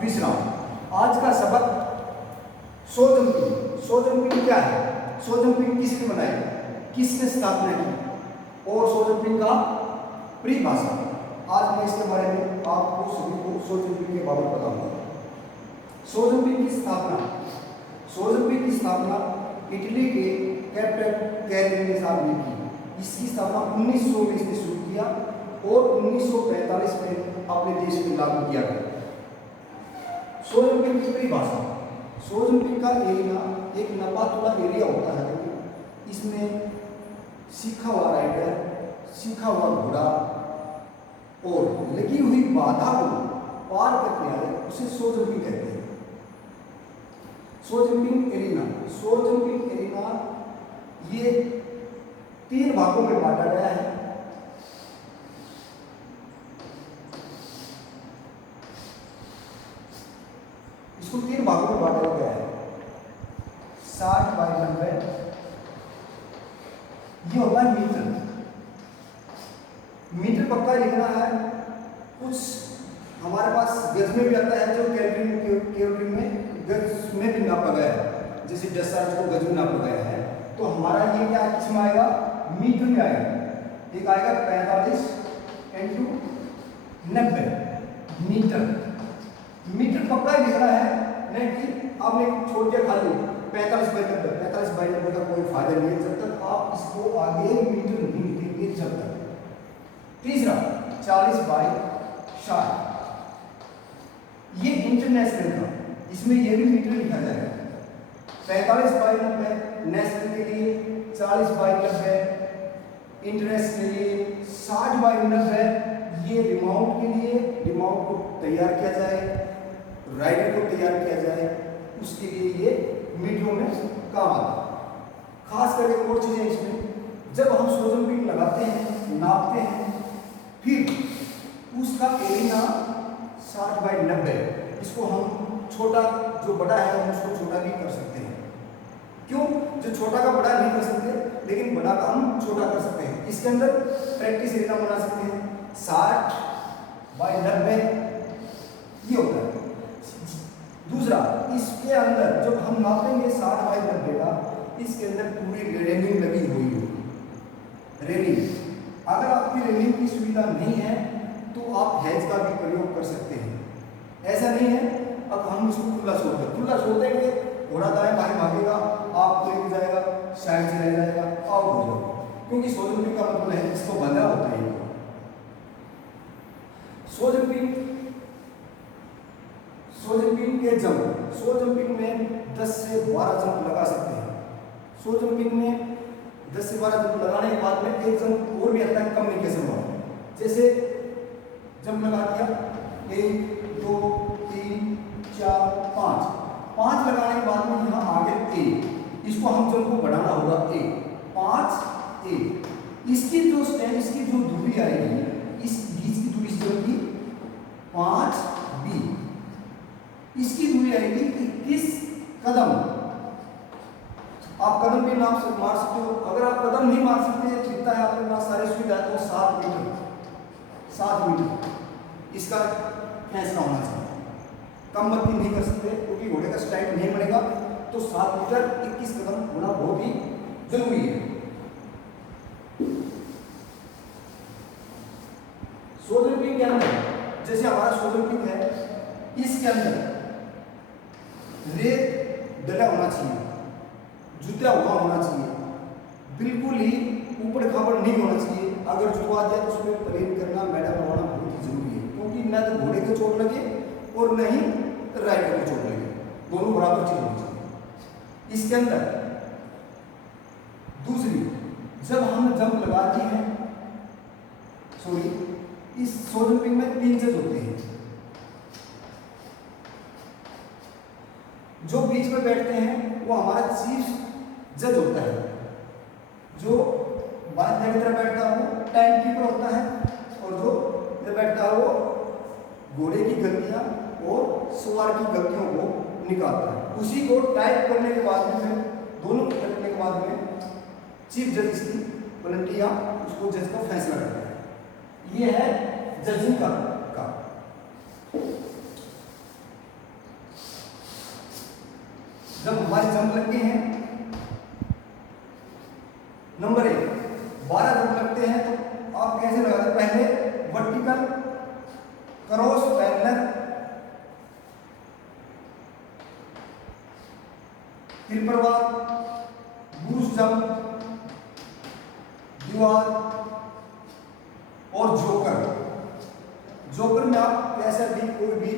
विश्राम। आज का सबक शो जंपिंग। शो जंपिंग क्या है, शो जंपिंग किसने बनाई, किसने स्थापना की और शो जंपिंग का परिभाषा। आज मैं इसके बारे में आपको सभी को शो जंपिंग के बारे में बताऊंगा। शो जंपिंग की स्थापना, शो जंपिंग की स्थापना इटली के कैप्टन कैरोलिनी साहब ने की। इसकी स्थापना 1920 में शुरू किया और 1945 में अपने देश में लागू किया गया। शो जंपिंग की परिभाषा, शो जंपिंग का एरिया एक नपातुला एरिया होता है। इसमें सीखा हुआ राइडर, सीखा हुआ घोड़ा और लगी हुई बाधा को पार करके आए, उसे शो जंपिंग कहते हैं। Show jumping arena, show jumping arena ये 3 भागों में बांटा गया है। इसको 3 भागों में बांटा गया है। 60 बाई 90 ये होगा मीटर। मीटर पक्का लिखना है। कुछ हमारे पास गज में भी आता है, जो कैलोरी में गज में भी नापा गया है, जैसे 10 को गज में नापा गया है। तो हमारा ये क्या किस में आएगा, मीटर में आएगा। एक आएगा 45 × 90 मीटर। मीटर पक्का ही लिखना है, नहीं कि आपने छोड़ दिया खाली 45 बाई 90। 45 बाई 90 का कोई फायदा नहीं है जब तक आप इसको आगे मीटर नहीं लिखेंगे जब तक। तीसरा 40 बाई 60 ये इंटरनेशनल का, इसमें ये भी मीटर लिखा जाएगा। 45 बाई 90 नेशनल के लिए, 40 बाई 90 इंटरनेशनल के लिए, 60 बाई 90 ये रिमाउंट के लिए, रिमाउंट को तैयार किया जाए, राइडर को तैयार किया जाए, उसके लिए ये मीटरों में काम आता है। खास करके और चीजें इसमें, जब हम शो जंपिंग लगाते हैं, नापते हैं, फिर उसका एरिया 60 बाई 90, इसको हम छोटा, जो बड़ा है हम उसको छोटा भी कर सकते हैं। क्यों, जो छोटा का बड़ा नहीं कर सकते, लेकिन बड़ा का हम छोटा कर सकते हैं। इसके अंदर प्रैक्टिस एरिया बना सकते हैं। 60 बाई 90 ये होता है। दूसरा, इसके अंदर जब हम नापेंगे 60 बाई 90 का, इसके अंदर पूरी रेलिंग लगी हुई होगी। रेलिंग, अगर आपकी रेलिंग की सुविधा नहीं है तो आप हैज का भी प्रयोग कर सकते हैं। ऐसा नहीं है अब हम इसको खुला छोड़ देंगे, घोड़ा दाएं बाएं भागेगा, आपको लेके जाएगा, साइड से रह जाएगा, आउट हो जाएगा। क्योंकि शो जंपिंग का मतलब है इसको बंधा होता है। शो जंपिंग के जंप, शो जंपिंग में 10 से 12 जंप लगा सकते हैं। शो जंपिंग में 10 से 12 जंप लगाने के बाद में एक जंप और भी आता है कम्युनिकेशन वाला। जैसे जंप लगा दिया 1 2 3 4 5 लगाने के बाद में यहाँ आगे ए, इसको हम जंप को बढ़ाना होगा ए 5 ए। इसकी जो दूरी आएगी, इस बीच की दूरी इस जंप की 5 बी, इसकी दूरी आएगी 21 कदम। आप कदम भी मार सकते हो। अगर आप कदम नहीं मार सकते, जितना है आपके पास सारी सुविधा है, तो 7 मीटर इसका फैसला होना चाहिए। कम मत नहीं कर सकते, क्योंकि घोड़े का स्ट्राइड नहीं बनेगा। तो 7 मीटर 21 कदम होना बहुत ही जरूरी है। शो जंपिंग के अंदर, जैसे हमारा शो जंपिंग है, इसके अंदर रेत डला होना चाहिए, जुता हुआ होना चाहिए, बिल्कुल ही ऊपर खापड़ नहीं होना चाहिए। अगर जुतवा दिया तो उसमें परहेज करना, मैडम होना बहुत ही जरूरी है। क्योंकि न तो घोड़े को चोट लगे और न ही राइडर को चोट लगे, दोनों बराबर चीज होनी चाहिए। इसके अंदर दूसरी, जब हम जंप लगाते हैं, इस शो जंपिंग में 3 जज होते हैं। जो बीच में बैठते हैं वो हमारा चीफ जज होता है। जो बाएं की तरफ बैठता है वो टाइम कीपर होता है, और जो इधर बैठता है वो घोड़े की गलतियां और सवार की गलतियों को निकालता है। उसी को टाइप करने के बाद में, दोनों को करने के बाद में चीफ जज इसकी वॉलंटिया उसको जज का फैसला करता है। ये है जजिंग का। जब हमारे जंप लगते हैं, नंबर 1 12 जंप लगते हैं तो आप कैसे लगाते हैं? पहले वर्टिकल, क्रॉस, पैरेलल, त्रिप्रवार, बूस्ट जंप, दीवार और जोकर। जोकर में आप कैसा भी कोई भी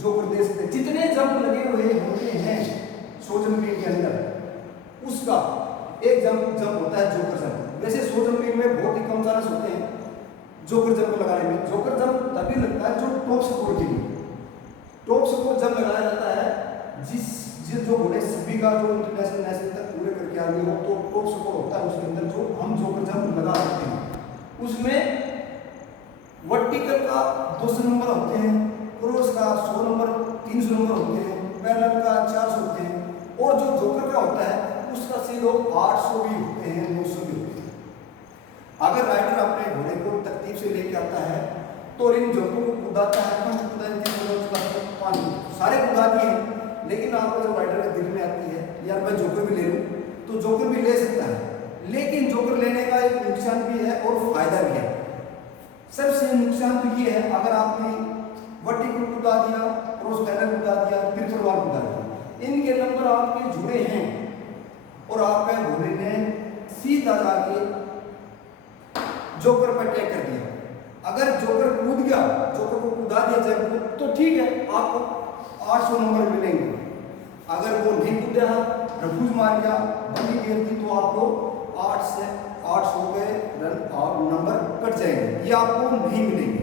जोकर दे सकते हैं। जितने जंप लगे हुए होते हैं 100 जंपिंग के अंदर, उसका एक जंप होता है जोकर जंप। वैसे 100 जंपिंग में बहुत ही कम चांस होते हैं जोकर जंप लगाने में। जोकर जंप तभी लगता है जो टॉप स्कोर के लिए। टॉप स्कोर जब लगाया जाता है जिस जो घोड़े सभी का जो इंटरनेशनल नेशनल तक पूरे करके आ गए हो, तो टॉप स्कोर होता है उसके अंदर जो हम जोकर जंप लगा सकते हैं। उसमें वर्टिकल का 200 नंबर होते हैं, क्रॉस का 100 नंबर, 300 नंबर होते हैं, पैरेलल का 400 होते हैं, और जो जोकर का होता है उसका सीधो 800 भी होते हैं, 900 भी होते हैं। अगर राइडर अपने घोड़े को तरतीब से लेके आता है तो इन जंपों को कूदाता है, सारे कूदा दिए, लेकिन आपको जब राइडर के दिल में आती है यार मैं जोकर भी ले लूं, तो जोकर भी ले सकता है। लेकिन जोकर लेने का एक नुकसान भी है और फायदा भी है। सबसे नुकसान तो ये है, अगर आपने वर्टिकल कूदा दिया, क्रॉस पैरेलल कूदा दिया, त्रिप्रवार कूदा दिया, इनके नंबर आपके जुड़े हैं और आपके घोड़े ने सीधा जाके जोकर पर अटैक कर दिया। अगर जोकर कूद गया, जोकर को कूदा दिया जाए तो ठीक है, आपको 800 नंबर मिलेंगे। अगर वो नहीं कूदा, रफूज मार गया, बंदी गेंद दी, तो आपको 8 से 800 के रन और नंबर कट जाएंगे, ये आपको नहीं मिलेंगे।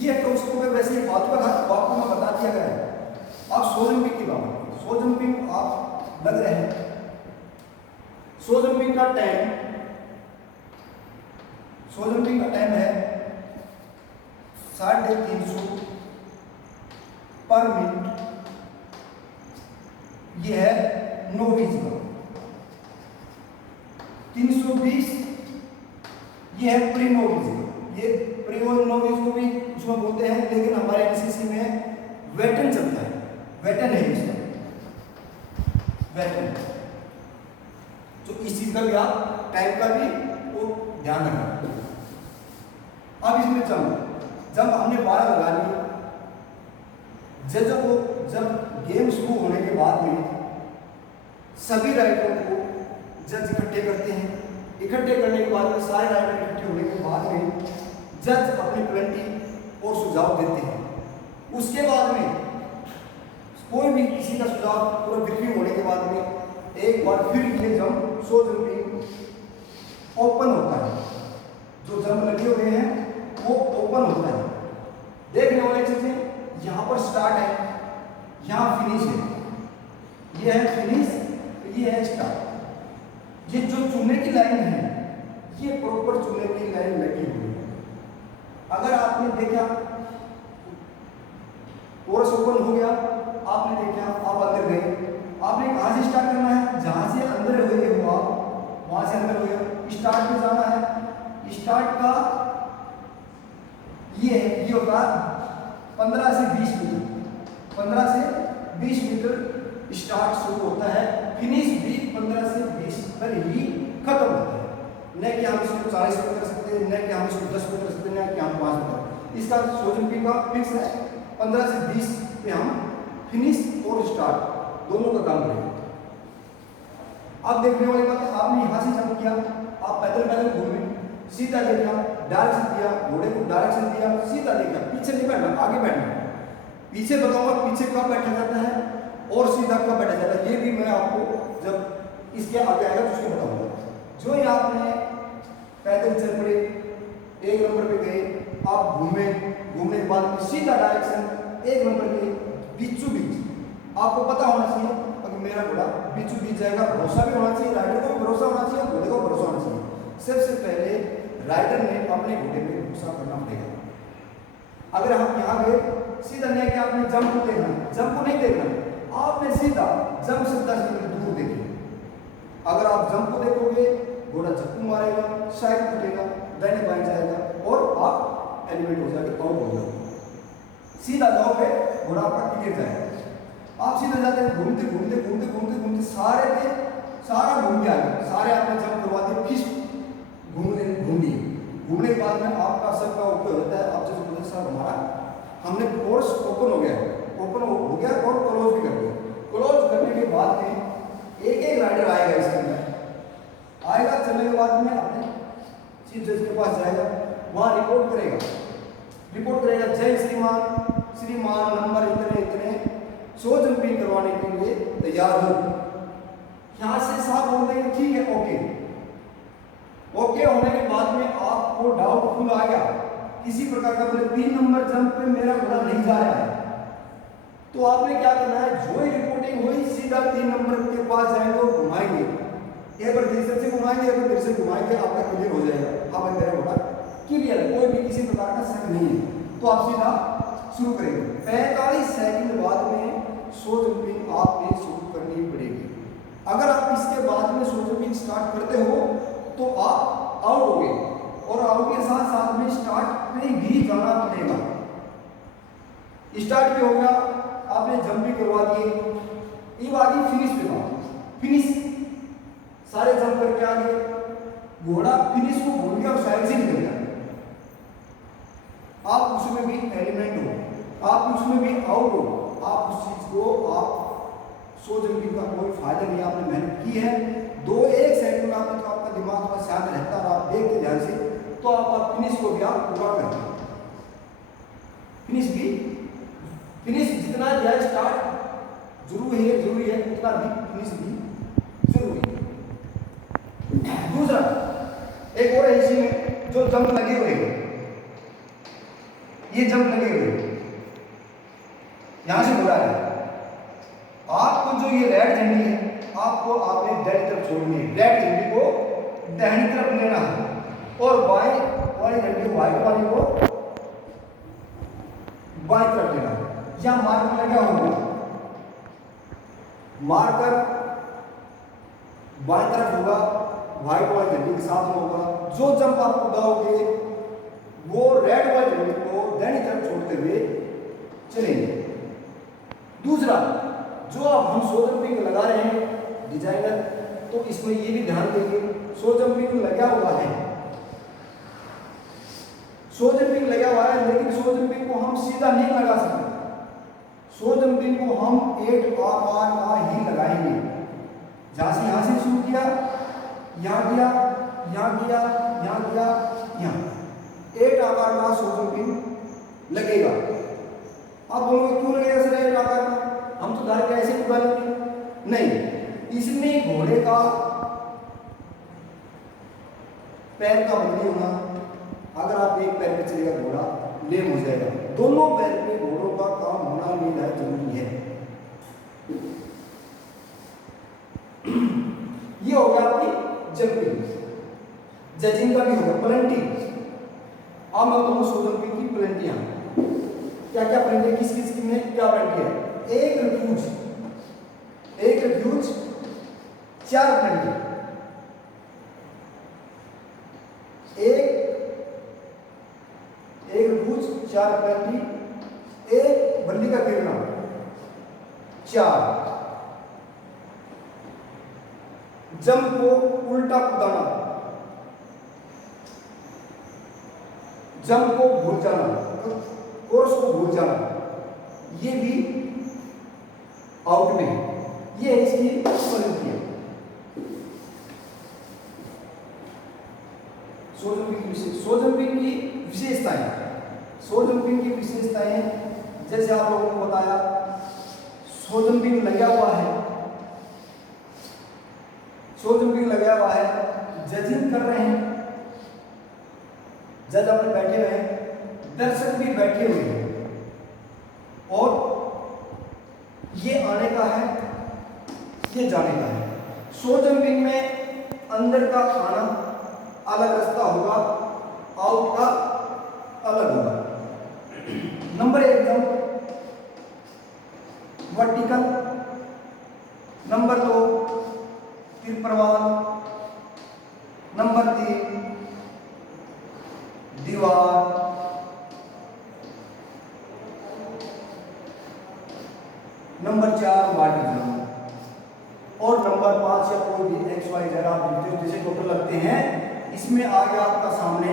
ये टॉप स्कोर में वैसे ही बात पर आपको मैं बता दिया गया है। आप 100 जंपिंग की बात, 100 जंपिंग आप लग रहे हैं, 100 जंपिंग का टाइम, 100 जंपिंग का टाइम है 350 पर मिनट। ये है नोविस का। 320 ये है प्री नोविस का। ये प्री नोविस को भी उसमें बोलते हैं, लेकिन हमारे एनसीसी में वेटन चलता है, वेटन है इसका, वेटन। तो इस चीज का भी आप टाइम का भी वो ध्यान रखना। अब इसमें जब हमने 12 लगा लिए, जब गेम शुरू होने के बाद में सभी राइडरों को जज इकट्ठे करते हैं। इकट्ठे करने के बाद में सारे राइडर इकट्ठे होने के बाद में जज अपनी प्लेंटी और सुझाव देते हैं। उसके बाद में कोई भी किसी का सुझाव पूरा ब्रीफिंग होने के बाद में एक बार फिर ये जंप 100 जंपिंग ओपन होता है। जो जंप लगे हुए हैं वो ओपन होता है। देखने वाली चीजें यहाँ पर स्टार्ट है, यहाँ फिनिश है, ये है फिनिश, ये है स्टार्ट। ये जो चुनने की लाइन है ये प्रॉपर चुनने की लाइन लगी हुई है। अगर आपने देखा कोर्स ओपन हो गया, आपने देखा आप अंदर गए, आपने कहाँ से स्टार्ट करना है? जहाँ से अंदर हुए हो आप वहाँ से अंदर हुए स्टार्ट में जाना है। स्टार्ट का ये होता है 15 से 20 मीटर, 15 से 20 मीटर स्टार्ट शुरू होता है, फिनिश भी 15 से 20 पर ही खत्म होता है। न कि हम इसको 40 में कर सकते हैं, न कि हम इसको 10 में कर सकते हैं, न कि हम 5 में। इसका 100 जंपिंग का फिक्स है, 15 से 20 पे हम फिनिश और स्टार्ट दोनों का काम करेंगे। अब देखने वाली बात है, आपने यहाँ से जंप किया, आप पैदल पैदल घूमे, सीधा देखा, डायरेक्शन दिया, घोड़े को डायरेक्शन दिया, सीधा देखा, पीछे नहीं बैठना, आगे बैठना। पीछे बताऊंगा पीछे कब बैठा जाता है और सीधा कब बैठा जाता है, ये भी मैं आपको जब इसके आगे आएगा तो उसको बताऊंगा। जो ही आपने पैदल चल पड़े, एक नंबर पे गए, आप घूमे, घूमने के बाद सीधा डायरेक्शन एक नंबर के बीचों बीच। आपको पता होना चाहिए कि मेरा घोड़ा बीचों बीच जाएगा, भरोसा भी होना चाहिए, राइडर को भी भरोसा होना चाहिए, घोड़े को भरोसा होना चाहिए। सबसे पहले राइडर ने अपने घोड़े पे भरोसा करना पड़ेगा। अगर हम यहाँ गए, सीधा नहीं कि आपने जंप को देखना, जंप को नहीं देखना, आपने सीधा जंप से 10 मीटर दूर देखिए। अगर आप जंप को देखोगे, घोड़ा झप्पू मारेगा, शायद टूटेगा, दाहिने बाएं जाएगा और आप एलिवेट हो जाएंगे, आउट हो जाएंगे। सीधा जाओ पे घोड़ा आपका क्लियर जाएगा। आप सीधा जाते हैं, घूमते घूमते घूमते घूमते घूमते सारे पे सारा घूम के आए, सारे आपने जंप करवा दिए, फिर घूम लिए। घूमने के बाद में आपका सबका ओके हो जाता है। आप जैसे बोलते साहब हमारा हमने कोर्स ओपन हो गया, ओपन हो गया और क्लोज भी कर दिया। क्लोज करने के बाद में एक एक राइडर आएगा इसके अंदर, आएगा चलने के बाद में अपने चीफ जज के पास जाएगा, वहाँ रिपोर्ट करेगा, जय श्रीमान नंबर इतने इतने 100 जंपिंग करवाने के लिए तैयार हो। यहाँ से साहब बोल देंगे ठीक है ओके होने के बाद में आपको डाउटफुल आ गया किसी प्रकार का, बोले 3 नंबर जंप पे मेरा घोड़ा नहीं जा रहा है, तो आपने क्या करना है, जो ही रिपोर्टिंग हुई सीधा 3 नंबर के पास जाएंगे और घुमाएंगे, एक बार तीसरे से घुमाएंगे, एक बार तीसरे से घुमाएंगे, आपका क्लियर हो जाएगा। आप मेरा घोड़ा क्लियर, कोई भी किसी प्रकार का शक नहीं है। तो आप सीधा शुरू करेंगे। 45 सेकंड बाद में 100 जंपिंग आपने शुरू करनी पड़ेगी। अगर आप इसके बाद में 100 जंपिंग स्टार्ट करते हो तो आप आउट हो गए, और आउट के साथ साथ में स्टार्ट पे भी जाना पड़ेगा। स्टार्ट पे हो गया, आपने जंप भी करवा दिए, ये बात फिनिश पे बात, फिनिश सारे जंप करके आ गए, घोड़ा फिनिश को भूल गया और साइड से निकल गया, आप उसमें भी एलिमेंट हो, आप उसमें भी आउट हो, आप उस चीज को आप 100 जंपिंग का कोई फायदा नहीं, आपने मेहनत की है 2-1 सेकंड में आपने, तो आपका दिमाग का शांत रहता है, आप देखते ध्यान से, तो आप फिनिश को भी आप पूरा करते हैं। फिनिश जितना जो है स्टार्ट जरूरी है उतना भी फिनिश भी जरूरी है। दूसरा एक और है इसी में, जो जंप लगे हुए हैं, ये जंप लगे हुए यहां से बोला है आपको, जो ये रेड झंडी है आपको आपने दाहिनी तरफ छोड़नी है, रेड झंडी को दाहिनी तरफ लेना है, और बाएं वाली झंडी व्हाइट वाली को बाएं तरफ लेना है। यहां मार्कर लगा होगा, मार्कर बाएं तरफ होगा, व्हाइट वाली झंडी के साथ में होगा। जो जंप आप उड़ाओगे वो रेड वाली झंडी को दाहिनी तरफ छोड़ते हुए चलेंगे। दूसरा, जो अब हम 100 जंपिंग लगा रहे हैं डिजाइनर, तो इसमें ये भी ध्यान देंगे 100 जंपिंग लगा हुआ है, 100 जंपिंग लगा हुआ है, लेकिन 100 जंपिंग को हम सीधा नहीं लगा सकते, 100 जंपिंग को हम 8 आकार का ही लगाएंगे। जहां से यहां से शुरू किया, यहां गया, यहां गया, यहां गया, यहां 8 आकार का 100 जंपिंग लगेगा। आप बोलोगे क्यों लगेगा सर 8 आकार का, हम तो डायरेक्ट ऐसे उड़ा लेंगे, नहीं, इसमें घोड़े का पैर का बदली होना, अगर आप एक पैर पे चलेगा घोड़ा लेम हो जाएगा, दोनों पैर पे घोड़ों का काम होना निरायत जरूरी है। ये हो गया आपकी जंपिंग। जजिंग का भी होगा प्लेंटिंग। अब मैं बताऊँ 100 जंपिंग की प्लेंटियां क्या क्या प्लेंटिंग, किस किस में क्या प्लेंटी है। एक रिफ्यूज 4 प्लेंटी, एक रिफ्यूज 4 प्लेंटी, एक बल्ली का गिरना 4, जंप को उल्टा कूदाना, जंप को भूल जाना, कोर्स को भूल जाना, ये भी आउट में है, ये इसकी पद्धति है। 100 जंपिंग की विशेषताएं, 100 जंपिंग की विशेषताएं जैसे आप लोगों को बताया, 100 जंपिंग लगा हुआ है, 100 जंपिंग लगा हुआ है, जजिंग कर रहे हैं, जज अपने बैठे हुए हैं, दर्शक भी बैठे हुए हैं, और ये आने का है, ये जाने का है। 100 जंपिंग में अंदर का आना अलग रास्ता होगा, आउट का अलग होगा। नंबर 1 जंप वर्टिकल, नंबर 2 तिरप्रवाल, नंबर 3 दीवार, नंबर 4 वाटर जम, और नंबर 5 या कोई भी एक्स वाई जेड आप लिखते हो जैसे टोटल लगते हैं। इसमें आ गया आपका सामने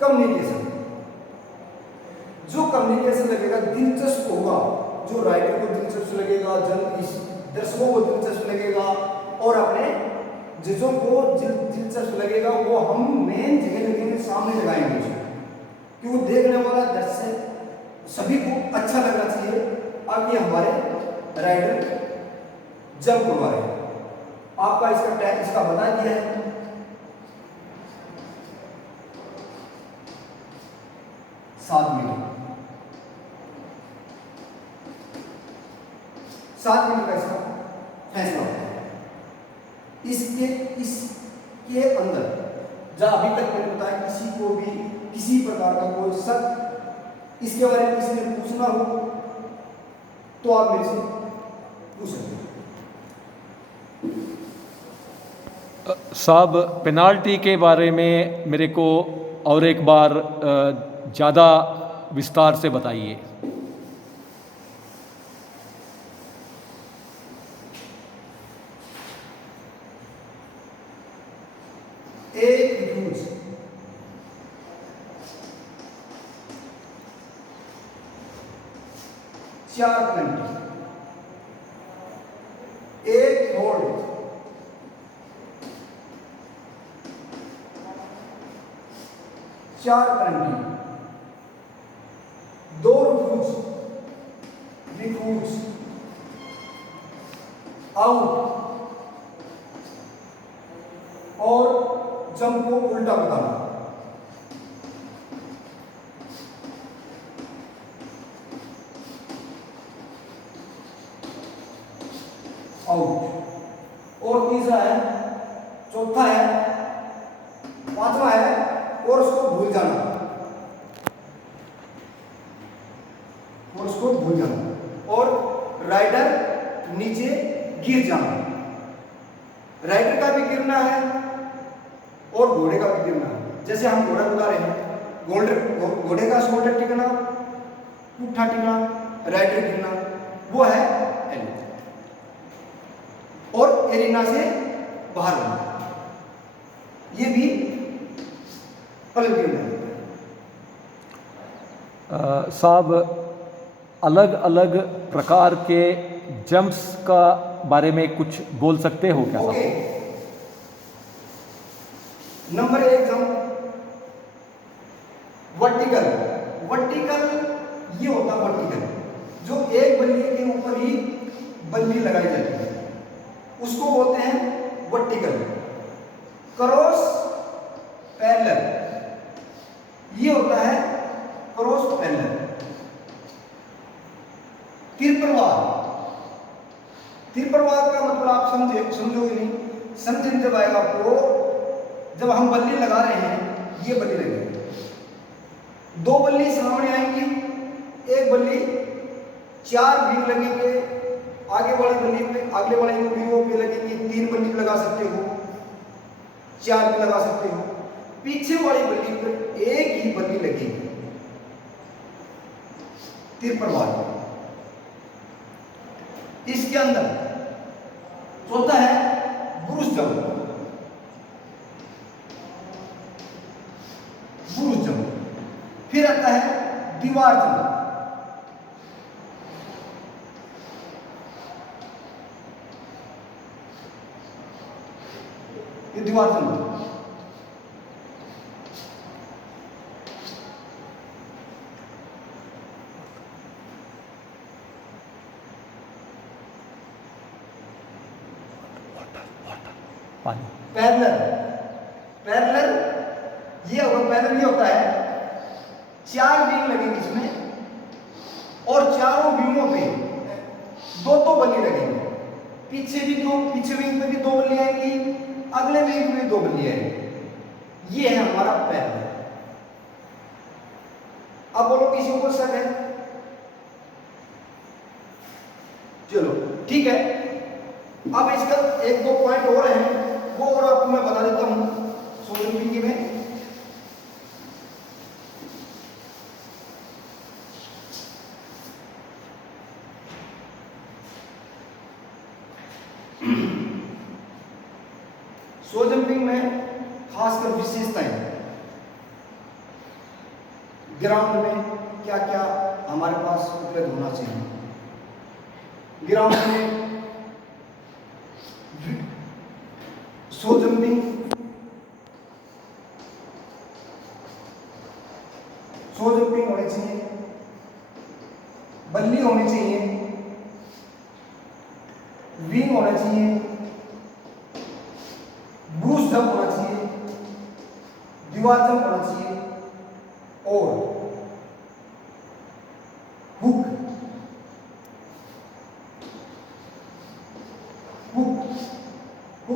कम्युनिकेशन। जो कम्युनिकेशन लगेगा दिलचस्प होगा, जो राइटर को दिलचस्प लगेगा, दर्शकों को दिलचस्प लगेगा, और अपने जजों को दिलचस्प लगेगा, वो हम मेन जगह लगेंगे, सामने लगाएंगे, क्योंकि देखने वाला दर्शक सभी को अच्छा लगना चाहिए। अब ये हमारे राइटर जब करवा रहे हैं, आपका इसका टैग इसका बता दिया है। 7 मीटर, 7 मीटर का इसका फैसला होता है। इसके अंदर जब अभी तक मैंने बताया, किसी को भी किसी प्रकार का कोई शक इसके बारे में किसी ने पूछना हो तो आप मेरे से पूछ सकते हैं। साहब, पेनाल्टी के बारे में मेरे को और एक बार ज़्यादा विस्तार से बताइए। एक डिफ्यूज चार पेनल्टी, एक होल्ड, चार पेनल्टी, 2 रिफ्यूज, आउट, और जंप को उल्टा बताना। आउट। और तीसरा है, चौथा है, पांचवा है, और उसको भूल जाना, और उसको भूल जाना, और राइडर नीचे गिर जाना। राइडर का भी गिरना है और घोड़े का भी गिरना है। जैसे हम घोड़ा उड़ा रहे हैं, घोड़े का शोल्डर टिकना, पुट्ठा टिकना, राइडर गिरना, वो है एल। और एरिना से बाहर होना, ये भी अलग गेम है। साहब, अलग अलग प्रकार के जंप्स का बारे में कुछ बोल सकते हो क्या? Okay, number 1 jump vertical. Vertical ये होता है, वर्टिकल जो एक बल्ली के ऊपर ही बल्ली लगाई जाती है, उसको बोलते हैं वर्टिकल। क्रॉस पैरेलल, ये होता है क्रॉस पैरेलल। तिरपरवार, तिरपरवार का मतलब आप समझोगे नहीं, समझने जब आएगा आपको, जब हम बल्ली लगा रहे हैं, ये बल्ली लगेगी, 2 बल्ली सामने आएंगी, एक बल्ली 4 बीन लगेंगे, आगे वाली बल्ली पे, अगले वाले बीनों पे लगेंगे, 3 बल्ली लगा सकते हो, 4 भी लगा सकते हो। पीछे वाली बल्ली पर एक ही बल्ली लगेगी, तिरपरवार। इसके अंदर चौथा है ब्रूस जंप। ब्रूस जंप, फिर आता है दीवार जंप। ये दीवार जंप। पानी। पैरेलल, पैरेलल ये होगा, पैरेलल ये होता है 4 बीम लगेंगे इसमें, और चारों बीमों पे 2 बल्ली लगेंगे। पीछे भी 2, पीछे विंग पे भी 2 बल्ली आएंगी, अगले विंग पे भी 2 बल्ली आएंगी। ये है हमारा पैरेलल। अब बोलो किसी को शक है? चलो ठीक है, अब इसका 1-2 पॉइंट और हैं, वो और आपको मैं बता देता हूं सोलंकी में। सो जंपिंग में खासकर विशेषताएं, ग्राउंड में क्या क्या हमारे पास उपलब्ध होना चाहिए। ग्राउंड में सो जंपिंग होनी चाहिए, बल्ली होनी चाहिए, विंग होना चाहिए, ब्रूस जंप होना चाहिए, दीवार जंप होना चाहिए और हुक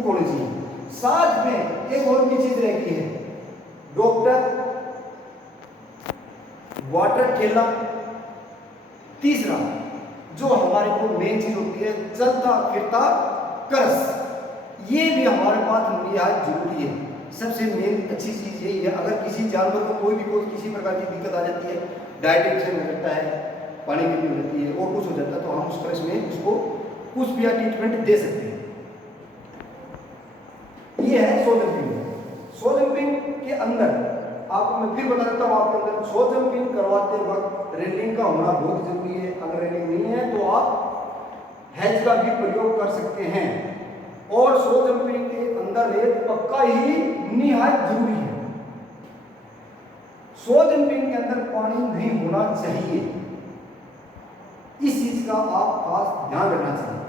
होनी चाहिए। साथ में एक और भी चीज रहती है, डॉक्टर, वाटर खेलना। तीसरा जो हमारे को मेन चीज होती है, चलता फिरता करस, ये भी हमारे पास निहायत जरूरी है। सबसे मेन अच्छी चीज यही है, अगर किसी जानवर को कोई किसी प्रकार की दिक्कत आ जाती है, डायटेक्शन हो जाता है, पानी की कमी हो जाती है और कुछ हो जाता है, तो हम उसका इसमें उसको कुछ भी ट्रीटमेंट दे सकते हैं। ये है सो जंपिंग। सो जंपिंग के अंदर आपको मैं फिर बता देता हूँ, आपके अंदर सो जंपिंग करवाते वक्त रेलिंग का होना बहुत जरूरी है। अगर रेलिंग नहीं है तो आप हैज का भी प्रयोग कर सकते हैं। और सो जंपिंग के अंदर रेत पक्का ही निहायत जरूरी है। सो जंपिंग के अंदर पानी नहीं होना चाहिए, इस चीज का आप खास ध्यान रखना चाहिए।